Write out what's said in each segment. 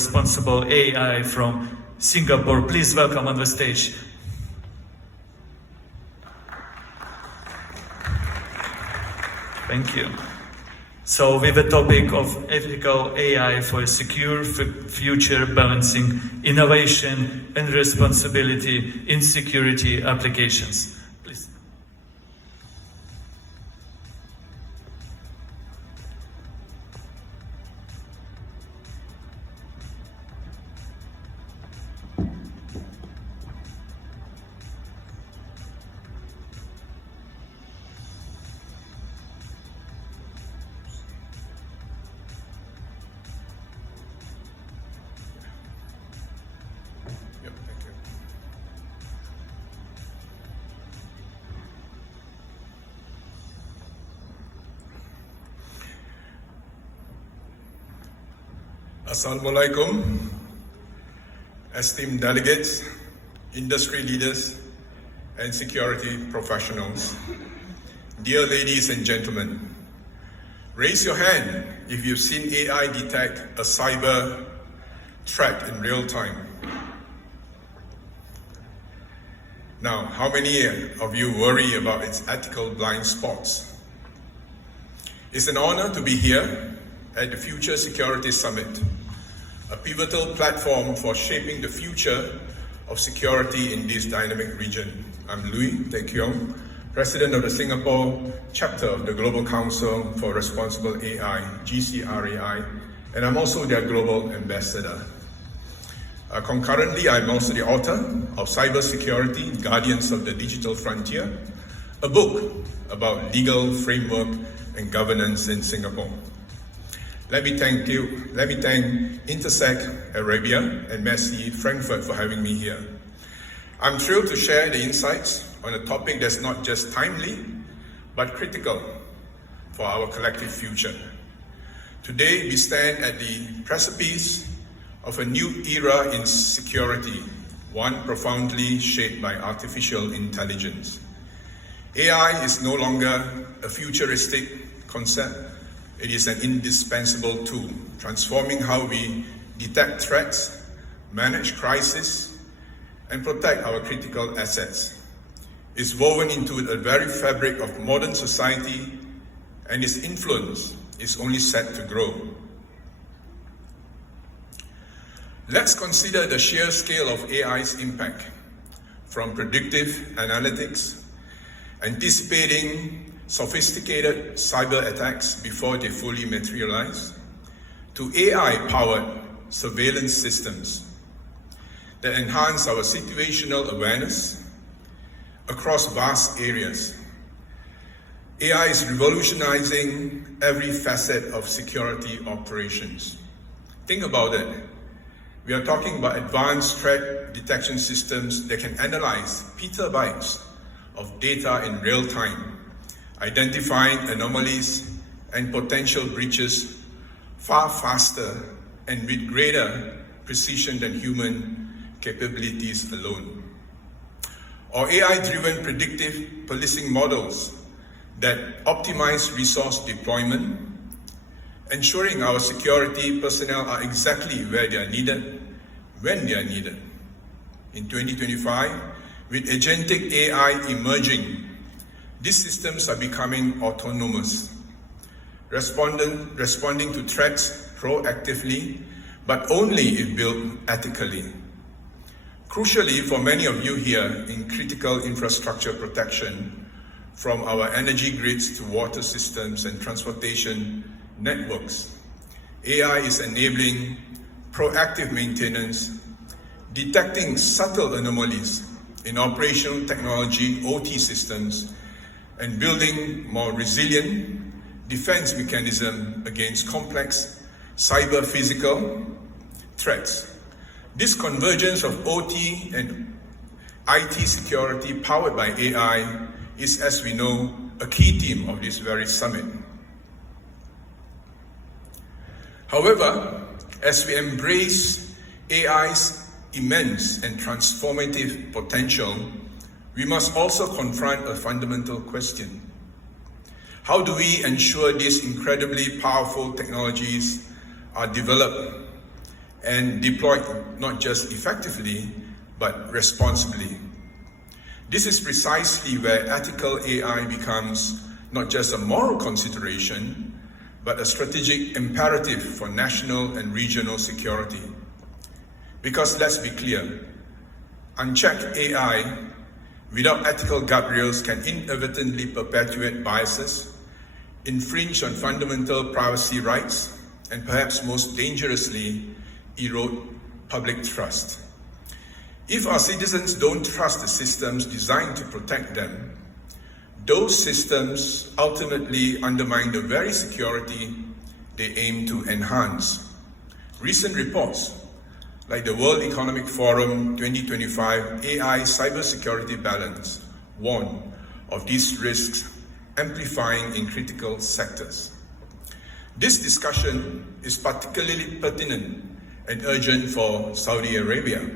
Responsible AI from Singapore. Please welcome on the stage. Thank you. So with the topic of ethical AI for a secure future, balancing innovation and responsibility in security applications. Please. Assalamualaikum, esteemed delegates, industry leaders, and security professionals. Dear ladies and gentlemen, raise your hand if you've seen AI detect a cyber threat in real time. Now, how many of you worry about its ethical blind spots? It's an honor to be here at the Future Security Summit, a pivotal platform for shaping the future of security in this dynamic region. I'm Louis Tay Keong, President of the Singapore chapter of the Global Council for Responsible AI, GCRAI, and I'm also their Global Ambassador. Concurrently, I'm also the author of Cybersecurity, Guardians of the Digital Frontier, a book about legal framework and governance in Singapore. Let me thank Intersect Arabia and Messi Frankfurt for having me here. I'm thrilled to share the insights on a topic that's not just timely, but critical for our collective future. Today, we stand at the precipice of a new era in security, one profoundly shaped by artificial intelligence. AI is no longer a futuristic concept. It is an indispensable tool, transforming how we detect threats, manage crises, and protect our critical assets. It's woven into the very fabric of modern society, and its influence is only set to grow. Let's consider the sheer scale of AI's impact, from predictive analytics, anticipating sophisticated cyber attacks before they fully materialize, to AI-powered surveillance systems that enhance our situational awareness across vast areas. AI is revolutionizing every facet of security operations. Think about it. We are talking about advanced threat detection systems that can analyze petabytes of data in real time, identifying anomalies and potential breaches far faster and with greater precision than human capabilities alone. Or AI-driven predictive policing models that optimize resource deployment, ensuring our security personnel are exactly where they are needed, when they are needed. In 2025, with agentic AI emerging, these systems are becoming autonomous, responding to threats proactively, but only if built ethically. Crucially, for many of you here in critical infrastructure protection, from our energy grids to water systems and transportation networks, AI is enabling proactive maintenance, detecting subtle anomalies in operational technology, OT systems, and building more resilient defense mechanisms against complex cyber-physical threats. This convergence of OT and IT security powered by AI is, as we know, a key theme of this very summit. However, as we embrace AI's immense and transformative potential, we must also confront a fundamental question. How do we ensure these incredibly powerful technologies are developed and deployed not just effectively, but responsibly. This is precisely where ethical AI becomes not just a moral consideration, but a strategic imperative for national and regional security. Because let's be clear, unchecked AI without ethical guardrails can inadvertently perpetuate biases, infringe on fundamental privacy rights, and perhaps most dangerously, erode public trust. If our citizens don't trust the systems designed to protect them, those systems ultimately undermine the very security they aim to enhance. Recent reports, like the World Economic Forum 2025 AI Cybersecurity Balance, warn of these risks amplifying in critical sectors. This discussion is particularly pertinent and urgent for Saudi Arabia.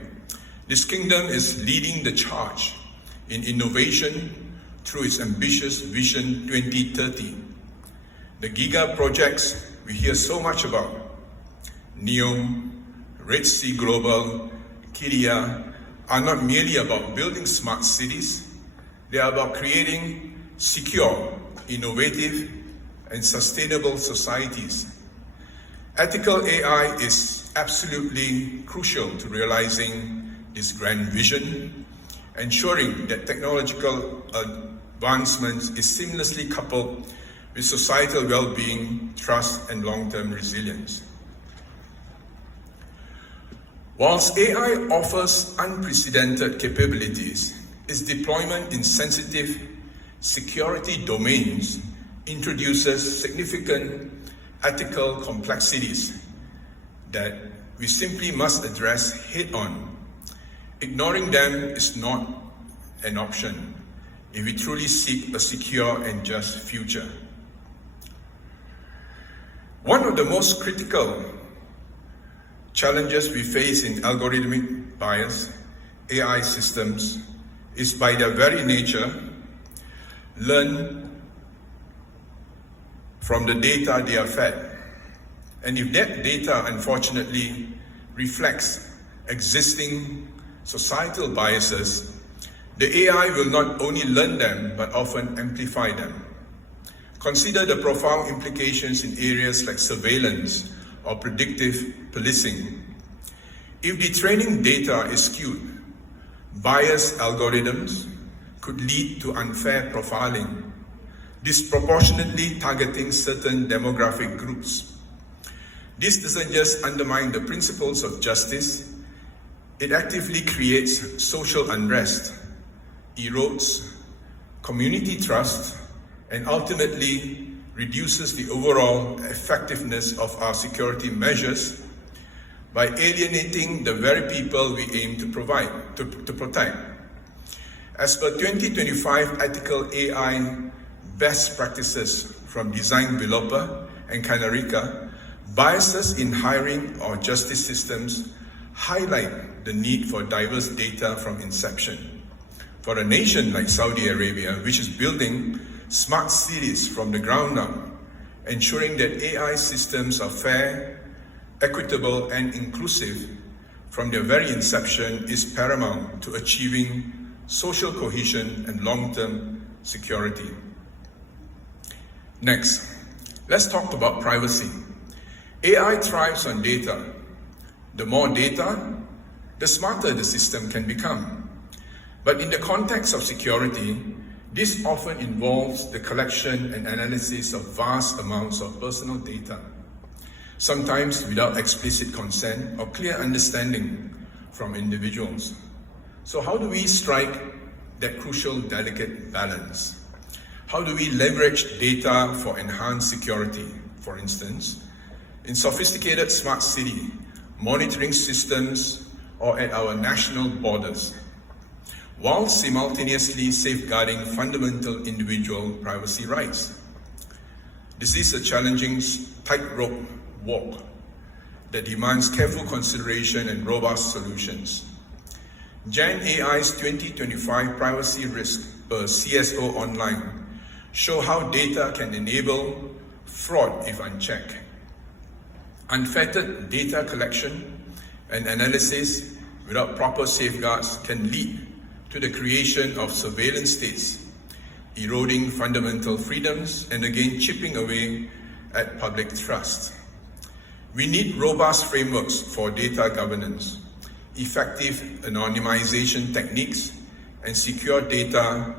This kingdom is leading the charge in innovation through its ambitious Vision 2030. The giga projects we hear so much about, NEOM, Red Sea Global, Qiddiya, are not merely about building smart cities, they are about creating secure, innovative, and sustainable societies. Ethical AI is absolutely crucial to realizing this grand vision, ensuring that technological advancements is seamlessly coupled with societal well-being, trust, and long-term resilience. Whilst AI offers unprecedented capabilities, its deployment in sensitive security domains introduces significant ethical complexities that we simply must address head-on. Ignoring them is not an option if we truly seek a secure and just future. One of the most critical challenges we face in algorithmic bias AI systems is by their very nature learn from the data they are fed. And if that data unfortunately reflects existing societal biases, the AI will not only learn them but often amplify them. Consider the profound implications in areas like surveillance or predictive policing. If the training data is skewed, biased algorithms could lead to unfair profiling, disproportionately targeting certain demographic groups. This doesn't just undermine the principles of justice, it actively creates social unrest, erodes community trust, and ultimately reduces the overall effectiveness of our security measures by alienating the very people we aim to protect. As per 2025 Ethical AI Best Practices from Design Developer and Canarica, biases in hiring or justice systems highlight the need for diverse data from inception. For a nation like Saudi Arabia, which is building smart cities from the ground up, ensuring that AI systems are fair, equitable, and inclusive from their very inception is paramount to achieving social cohesion and long-term security. Next, let's talk about privacy. AI thrives on data. The more data, the smarter the system can become. But in the context of security, this often involves the collection and analysis of vast amounts of personal data, sometimes without explicit consent or clear understanding from individuals. So how do we strike that crucial, delicate balance? How do we leverage data for enhanced security? For instance, in sophisticated smart city monitoring systems or at our national borders, while simultaneously safeguarding fundamental individual privacy rights. This is a challenging tightrope walk that demands careful consideration and robust solutions. Gen AI's 2025 privacy risk per CSO Online show how data can enable fraud if unchecked. Unfettered data collection and analysis without proper safeguards can lead to the creation of surveillance states, eroding fundamental freedoms and again chipping away at public trust. We need robust frameworks for data governance, effective anonymization techniques, and secure data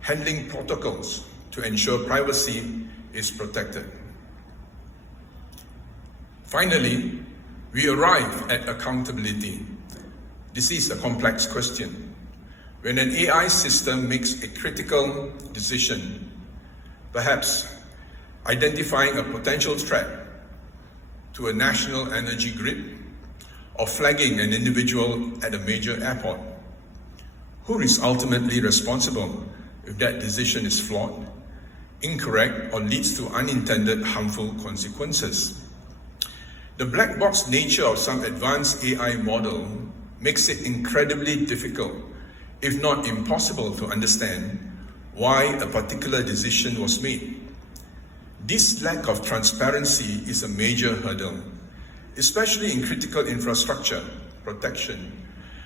handling protocols to ensure privacy is protected. Finally, we arrive at accountability. This is a complex question. When an AI system makes a critical decision, perhaps identifying a potential threat to a national energy grid or flagging an individual at a major airport, who is ultimately responsible if that decision is flawed, incorrect, or leads to unintended harmful consequences? The black box nature of some advanced AI model makes it incredibly difficult, if not impossible, to understand why a particular decision was made. This lack of transparency is a major hurdle, especially in critical infrastructure protection,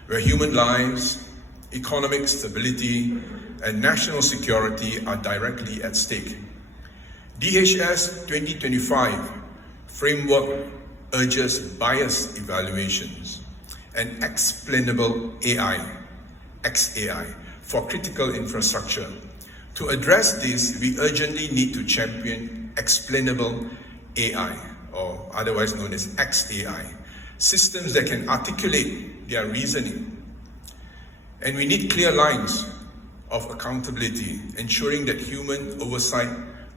where human lives, economic stability, and national security are directly at stake. DHS 2025 framework urges bias evaluations and explainable AI, XAI, for critical infrastructure. To address this, we urgently need to champion explainable AI, or otherwise known as XAI, systems that can articulate their reasoning. And we need clear lines of accountability, ensuring that human oversight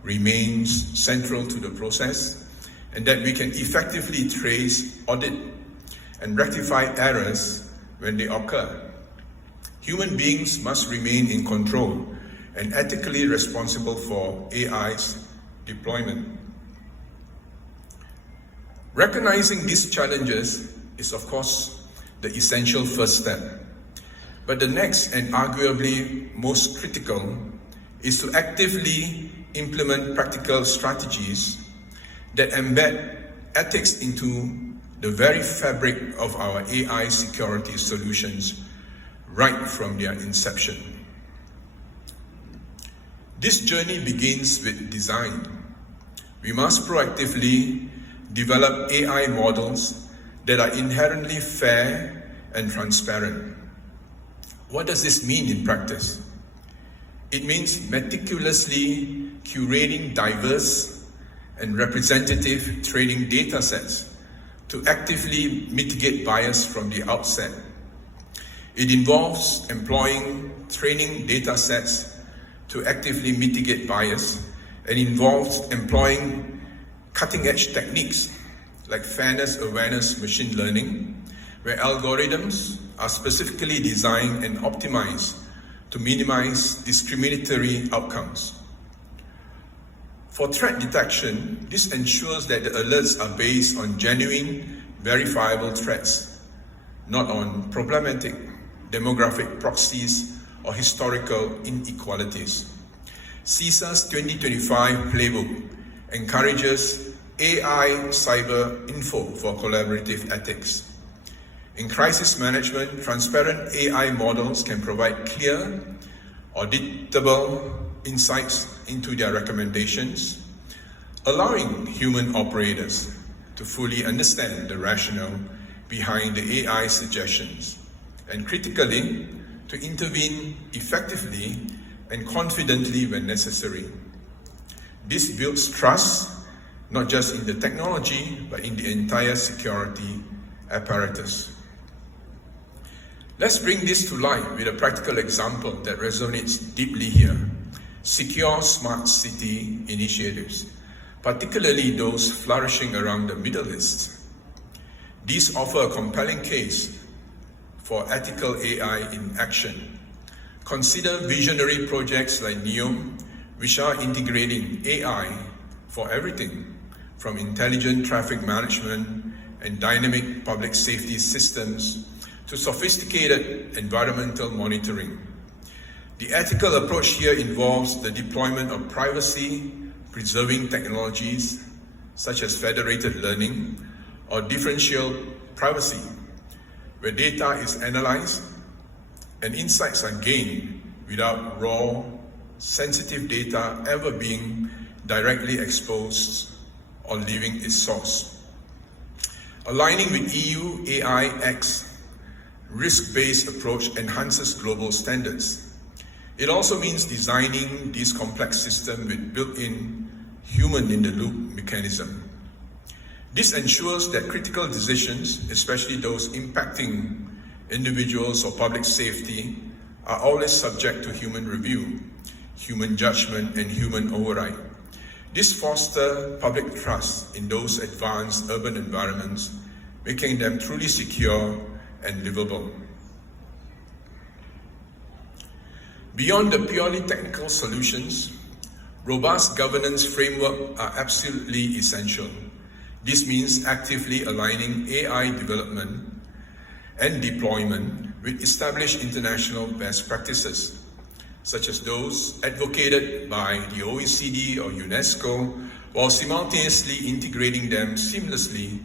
remains central to the process, and that we can effectively trace, audit, and rectify errors when they occur. Human beings must remain in control and ethically responsible for AI's deployment. Recognizing these challenges is, of course, the essential first step. But the next and arguably most critical is to actively implement practical strategies that embed ethics into the very fabric of our AI security solutions right from their inception. This journey begins with design. We must proactively develop AI models that are inherently fair and transparent. What does this mean in practice? It means meticulously curating diverse and representative training data sets to actively mitigate bias from the outset. It involves employing training data sets to actively mitigate bias and involves employing cutting-edge techniques like fairness awareness machine learning, where algorithms are specifically designed and optimized to minimize discriminatory outcomes. For threat detection, this ensures that the alerts are based on genuine, verifiable threats, not on problematic demographic proxies or historical inequalities. CISA's 2025 playbook encourages AI cyber info for collaborative ethics. In crisis management, transparent AI models can provide clear, auditable insights into their recommendations, allowing human operators to fully understand the rationale behind the AI suggestions, and critically, to intervene effectively and confidently when necessary. This builds trust, not just in the technology, but in the entire security apparatus. Let's bring this to life with a practical example that resonates deeply here. Secure smart city initiatives, particularly those flourishing around the Middle East. These offer a compelling case for ethical AI in action. Consider visionary projects like NEOM, which are integrating AI for everything, from intelligent traffic management and dynamic public safety systems to sophisticated environmental monitoring. The ethical approach here involves the deployment of privacy-preserving technologies such as federated learning or differential privacy where data is analyzed and insights are gained without raw, sensitive data ever being directly exposed or leaving its source. Aligning with EU AI Act's risk-based approach enhances global standards. It also means designing these complex systems with built-in human-in-the-loop mechanism. This ensures that critical decisions, especially those impacting individuals or public safety, are always subject to human review, human judgment, and human override. This fosters public trust in those advanced urban environments, making them truly secure and livable. Beyond the purely technical solutions, robust governance frameworks are absolutely essential. This means actively aligning AI development and deployment with established international best practices, such as those advocated by the OECD or UNESCO, while simultaneously integrating them seamlessly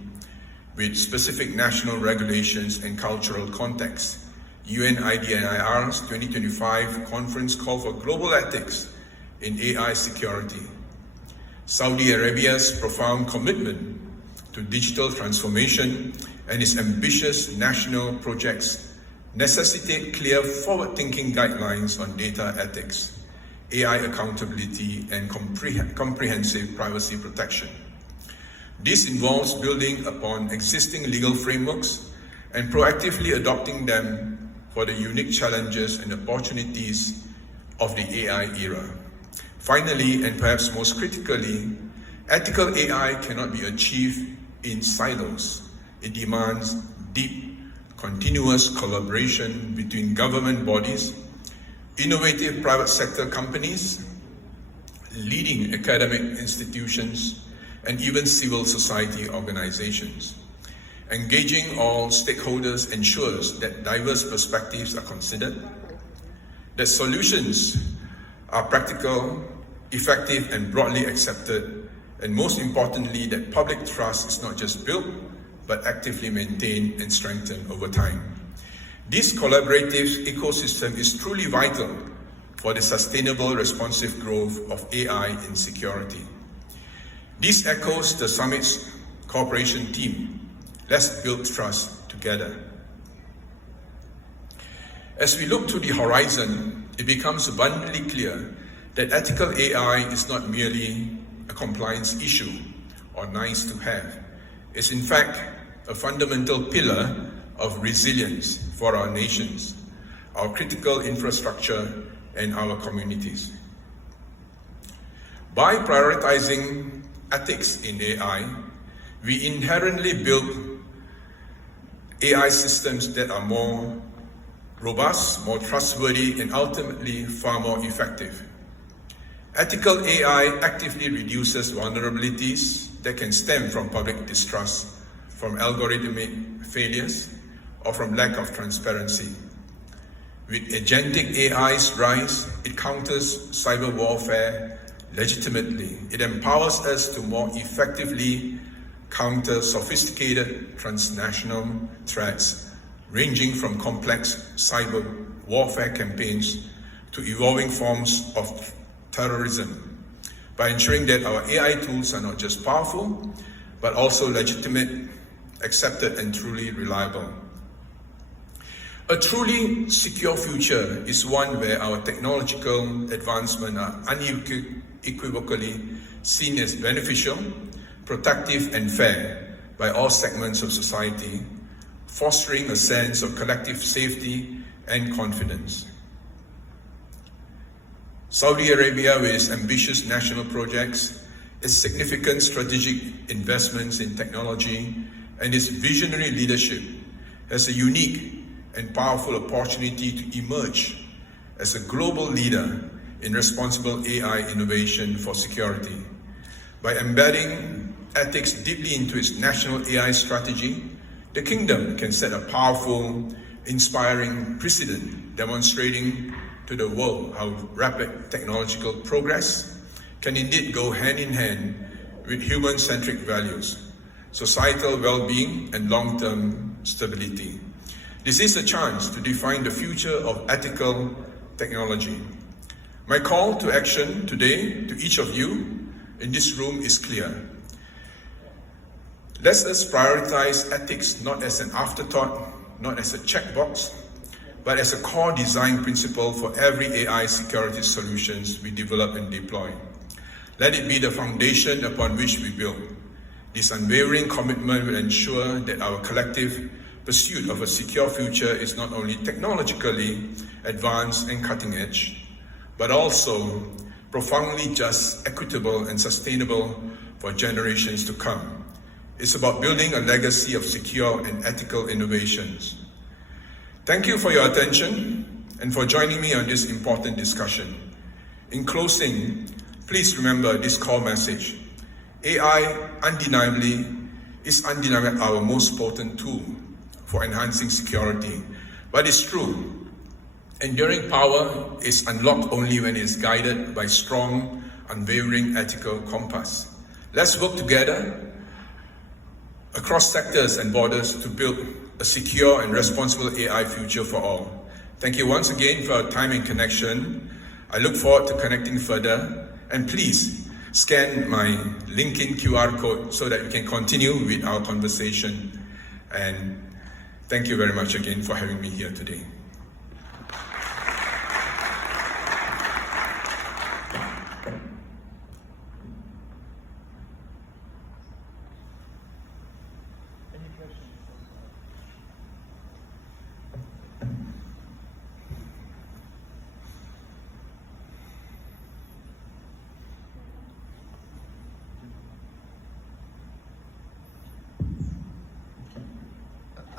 with specific national regulations and cultural contexts. UNIDIR's 2025 conference called for global ethics in AI security. Saudi Arabia's profound commitment to digital transformation and its ambitious national projects necessitate clear forward-thinking guidelines on data ethics, AI accountability, and comprehensive privacy protection. This involves building upon existing legal frameworks and proactively adopting them for the unique challenges and opportunities of the AI era. Finally, and perhaps most critically, ethical AI cannot be achieved in silos. It demands deep, continuous collaboration between government bodies, innovative private sector companies, leading academic institutions, and even civil society organizations. Engaging all stakeholders ensures that diverse perspectives are considered, that solutions are practical, effective, and broadly accepted, and most importantly, that public trust is not just built, but actively maintained and strengthened over time. This collaborative ecosystem is truly vital for the sustainable, responsive growth of AI in security. This echoes the summit's cooperation theme. Let's build trust together. As we look to the horizon, it becomes abundantly clear that ethical AI is not merely a compliance issue or nice to have. It's in fact a fundamental pillar of resilience for our nations, our critical infrastructure, and our communities. By prioritizing ethics in AI, we inherently build AI systems that are more robust, more trustworthy, and ultimately far more effective. Ethical AI actively reduces vulnerabilities that can stem from public distrust, from algorithmic failures, or from lack of transparency. With agentic AI's rise, it counters cyber warfare legitimately. It empowers us to more effectively counter sophisticated transnational threats, ranging from complex cyber warfare campaigns to evolving forms of terrorism, by ensuring that our AI tools are not just powerful, but also legitimate, accepted, and truly reliable. A truly secure future is one where our technological advancements are unequivocally seen as beneficial, productive, and fair by all segments of society, fostering a sense of collective safety and confidence. Saudi Arabia, with its ambitious national projects, its significant strategic investments in technology, and its visionary leadership, has a unique and powerful opportunity to emerge as a global leader in responsible AI innovation for security. By embedding ethics deeply into its national AI strategy, the Kingdom can set a powerful, inspiring precedent, demonstrating to the world how rapid technological progress can indeed go hand in hand with human-centric values, societal well-being, and long-term stability. This is a chance to define the future of ethical technology. My call to action today to each of you in this room is clear. Let us prioritize ethics not as an afterthought, not as a checkbox, but as a core design principle for every AI security solutions we develop and deploy. Let it be the foundation upon which we build. This unwavering commitment will ensure that our collective pursuit of a secure future is not only technologically advanced and cutting edge, but also profoundly just, equitable, and sustainable for generations to come. It's about building a legacy of secure and ethical innovations. Thank you for your attention and for joining me on this important discussion. In closing, please remember this core message. AI is undeniably our most potent tool for enhancing security. But it's true, enduring power is unlocked only when it's guided by strong, unwavering ethical compass. Let's work together across sectors and borders to build a secure and responsible AI future for all. Thank you once again for your time and connection. I look forward to connecting further, and please scan my LinkedIn QR code so that we can continue with our conversation. And thank you very much again for having me here today.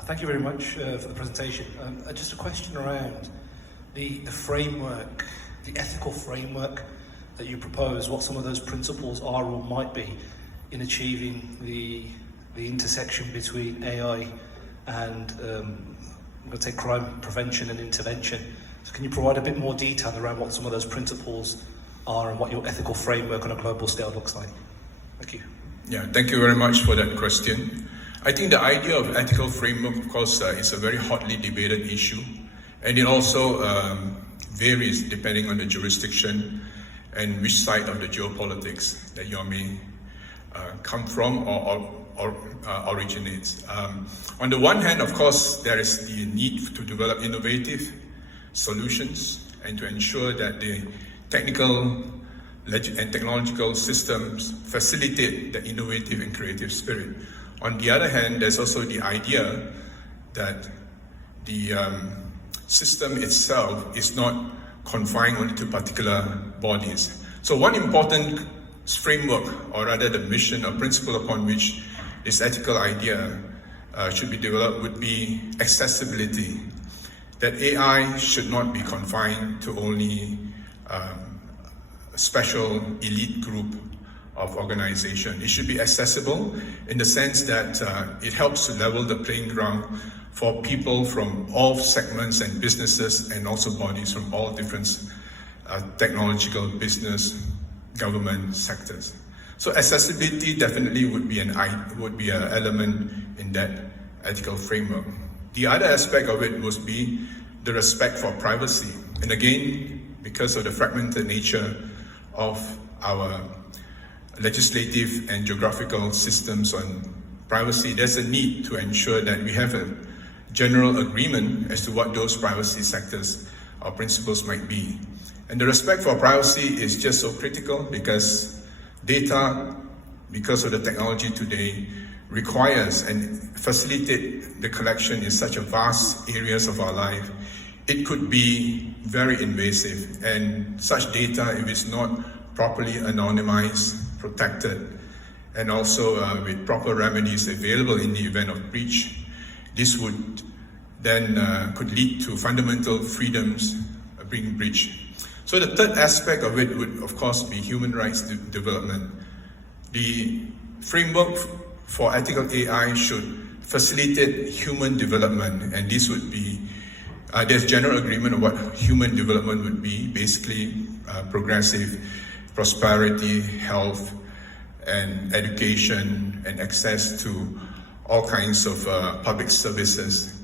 Thank you very much for the presentation. Just a question around the framework, the ethical framework that you propose, what some of those principles are or might be in achieving the intersection between AI and I'm going to say crime prevention and intervention. So can you provide a bit more detail around what some of those principles are and what your ethical framework on a global scale looks like? Thank you. Yeah, thank you very much for that question. I think the idea of ethical framework, of course, is a very hotly debated issue, and it also varies depending on the jurisdiction and which side of the geopolitics that you may come from or originates. On the one hand, of course, there is the need to develop innovative solutions and to ensure that the technical and technological systems facilitate the innovative and creative spirit. On the other hand, there's also the idea that the system itself is not confined only to particular bodies. So one important framework, or rather the mission or principle upon which this ethical idea should be developed would be accessibility. That AI should not be confined to only a special elite group of organization. It should be accessible in the sense that it helps to level the playing ground for people from all segments and businesses, and also bodies from all different technological, business, government sectors. So accessibility definitely would be an element in that ethical framework. The other aspect of it must be the respect for privacy. And again, because of the fragmented nature of our legislative and geographical systems on privacy, there's a need to ensure that we have a general agreement as to what those privacy sectors or principles might be. And the respect for privacy is just so critical because data, because of the technology today, requires and facilitate the collection in such a vast areas of our life. It could be very invasive, and such data, if it's not properly anonymized, protected, and also with proper remedies available in the event of breach, this would then could lead to fundamental freedoms being breached. So the third aspect of it would, of course, be human rights development. The framework for ethical AI should facilitate human development, and this would be, there's general agreement of what human development would be, basically progressive prosperity, health, and education, and access to all kinds of public services.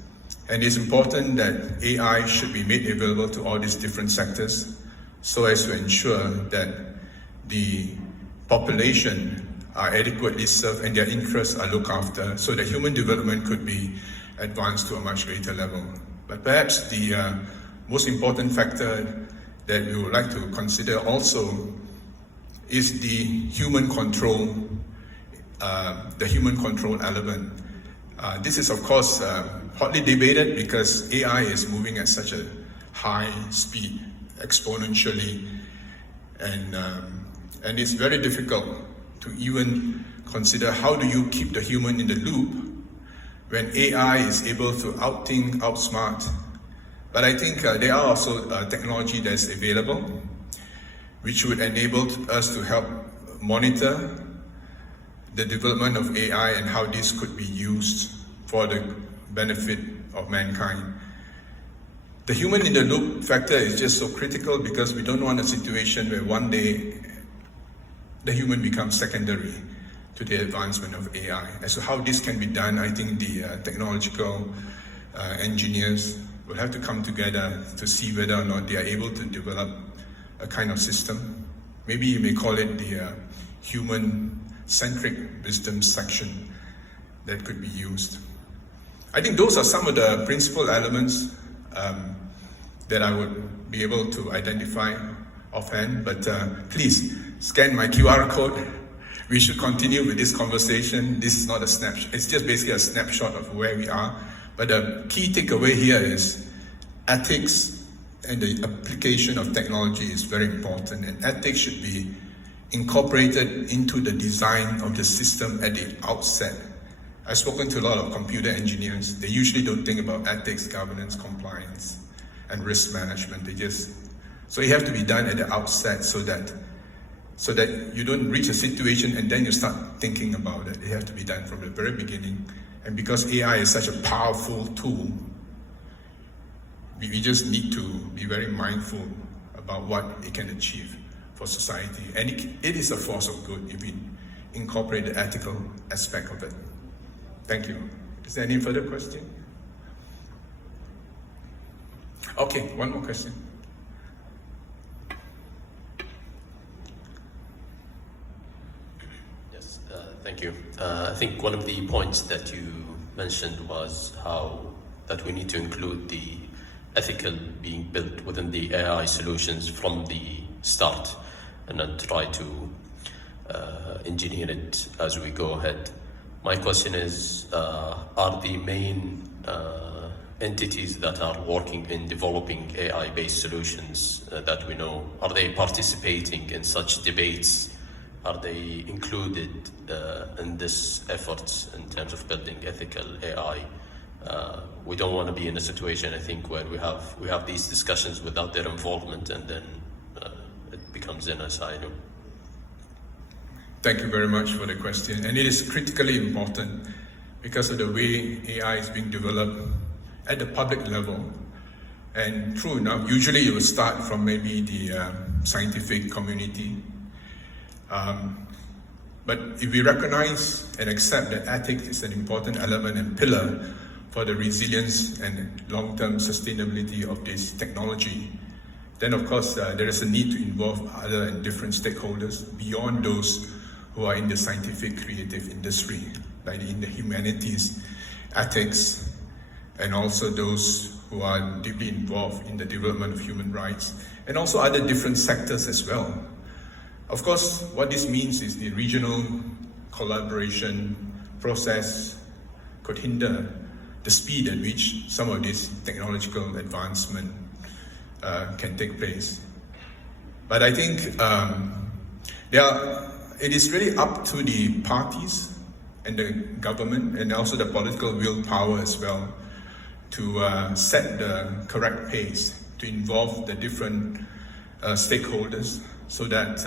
And it's important that AI should be made available to all these different sectors so as to ensure that the population are adequately served and their interests are looked after so that human development could be advanced to a much greater level. But perhaps the most important factor that we would like to consider also is the human control element. This is of course hotly debated because AI is moving at such a high speed, exponentially, and it's very difficult to even consider how do you keep the human in the loop when AI is able to outthink, outsmart. But I think there are also technology that's available which would enable us to help monitor the development of AI and how this could be used for the benefit of mankind. The human in the loop factor is just so critical because we don't want a situation where one day the human becomes secondary to the advancement of AI. As to how this can be done, I think the technological engineers will have to come together to see whether or not they are able to develop a kind of system. Maybe you may call it the human-centric wisdom section that could be used. I think those are some of the principal elements that I would be able to identify offhand, but please scan my QR code. We should continue with this conversation. This is not a snapshot, it's just basically a snapshot of where we are. But the key takeaway here is ethics and the application of technology is very important, and ethics should be incorporated into the design of the system at the outset. I've spoken to a lot of computer engineers. They usually don't think about ethics, governance, compliance, and risk management. So it have to be done at the outset so that you don't reach a situation and then you start thinking about it. It has to be done from the very beginning. And because AI is such a powerful tool, we just need to be very mindful about what it can achieve for society. And it is a force of good if we incorporate the ethical aspect of it. Thank you. Is there any further question? Okay, one more question. Yes, thank you. I think one of the points that you mentioned was how that we need to include the ethical being built within the AI solutions from the start and not try to engineer it as we go ahead. My question is, are the main entities that are working in developing AI-based solutions that we know, are they participating in such debates? Are they included in this efforts in terms of building ethical AI? We don't want to be in a situation, I think, where we have these discussions without their involvement, and then it becomes in a silo. Thank you very much for the question. And it is critically important because of the way AI is being developed at the public level. And true enough, usually it will start from maybe the scientific community. But if we recognize and accept that ethics is an important element and pillar for the resilience and long-term sustainability of this technology, then of course there is a need to involve other and different stakeholders beyond those who are in the scientific creative industry, like in the humanities, ethics, and also those who are deeply involved in the development of human rights, and also other different sectors as well. Of course, what this means is the regional collaboration process could hinder the speed at which some of this technological advancement can take place. But I think it is really up to the parties and the government and also the political willpower as well to set the correct pace, to involve the different stakeholders so that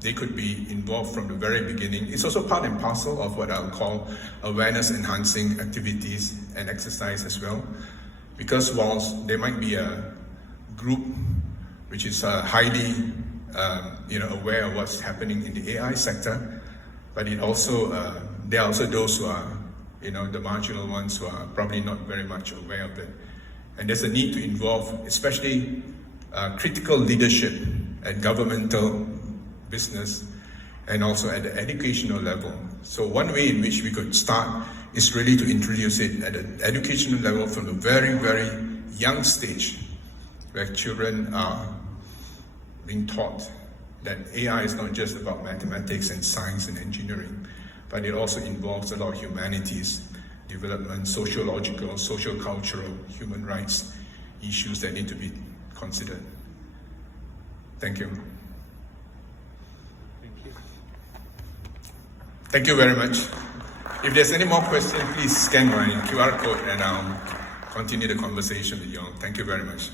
they could be involved from the very beginning. It's also part and parcel of what I'll call awareness enhancing activities and exercise as well. Because whilst there might be a group which is highly aware of what's happening in the AI sector, but there are also those who are the marginal ones who are probably not very much aware of it. And there's a need to involve, especially critical leadership at governmental, business, and also at the educational level. So one way in which we could start is really to introduce it at an educational level from a very, very young stage, where children are being taught that AI is not just about mathematics and science and engineering, but it also involves a lot of humanities, development, sociological, social-cultural, human rights issues that need to be considered. Thank you. Thank you very much. If there's any more questions, please scan my QR code and I'll continue the conversation with you all. Thank you very much.